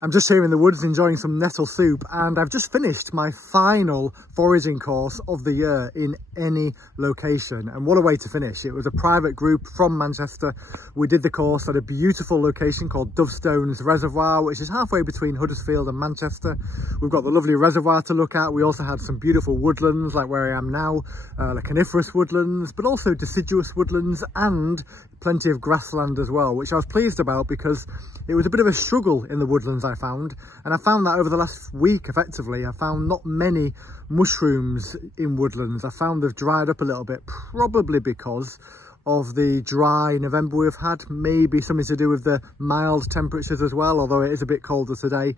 I'm just here in the woods enjoying some nettle soup, and I've just finished my final foraging course of the year in any location. And what a way to finish. It was a private group from Manchester. We did the course at a beautiful location called Dovestones Reservoir, which is halfway between Huddersfield and Manchester. We've got the lovely reservoir to look at. We also had some beautiful woodlands like where I am now, like coniferous woodlands, but also deciduous woodlands and plenty of grassland as well, which I was pleased about because it was a bit of a struggle in the woodlands I found. And I found that over the last week, effectively, I found not many mushrooms in woodlands. I found they've dried up a little bit, probably because of the dry November we've had, maybe something to do with the mild temperatures as well, although it is a bit colder today.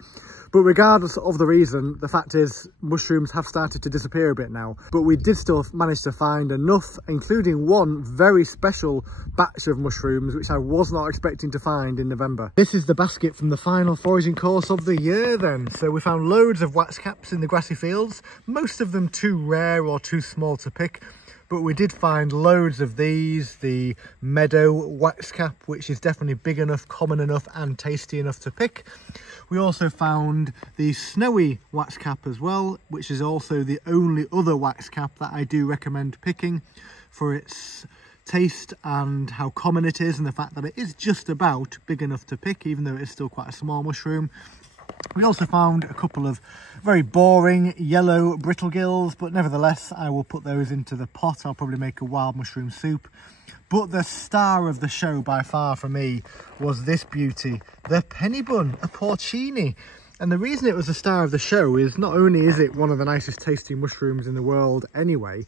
But regardless of the reason, the fact is mushrooms have started to disappear a bit now, but we did still manage to find enough, including one very special batch of mushrooms which I was not expecting to find in November. This is the basket from the final foraging course of the year then. So we found loads of wax caps in the grassy fields, most of them too rare or too small to pick. But we did find loads of these, the meadow wax cap, which is definitely big enough, common enough and tasty enough to pick. We also found the snowy wax cap as well, which is also the only other wax cap that I do recommend picking for its taste and how common it is, and the fact that it is just about big enough to pick, even though it is still quite a small mushroom. We also found a couple of very boring yellow brittle gills, but nevertheless I will put those into the pot. I'll probably make a wild mushroom soup. But the star of the show by far for me was this beauty, the Penny Bun, a porcini. And the reason it was the star of the show is not only is it one of the nicest tasting mushrooms in the world anyway,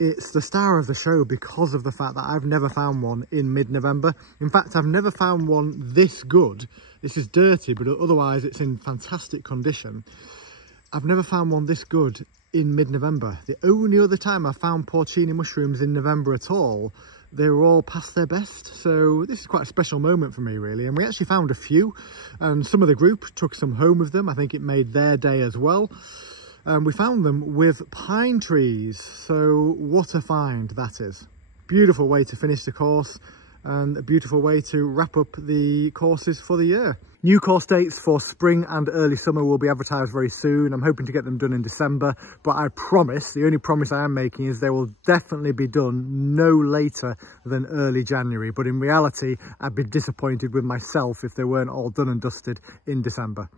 it's the star of the show because of the fact that I've never found one in mid-November. In fact, I've never found one this good. This is dirty, but otherwise it's in fantastic condition. I've never found one this good in mid-November. The only other time I found porcini mushrooms in November at all, they were all past their best. So this is quite a special moment for me, really. And we actually found a few, and some of the group took some home with them. I think it made their day as well. We found them with pine trees, so what a find that is. Beautiful way to finish the course and a beautiful way to wrap up the courses for the year. New course dates for spring and early summer will be advertised very soon. I'm hoping to get them done in December, but I promise, the only promise I am making is they will definitely be done no later than early January. But in reality, I'd be disappointed with myself if they weren't all done and dusted in December.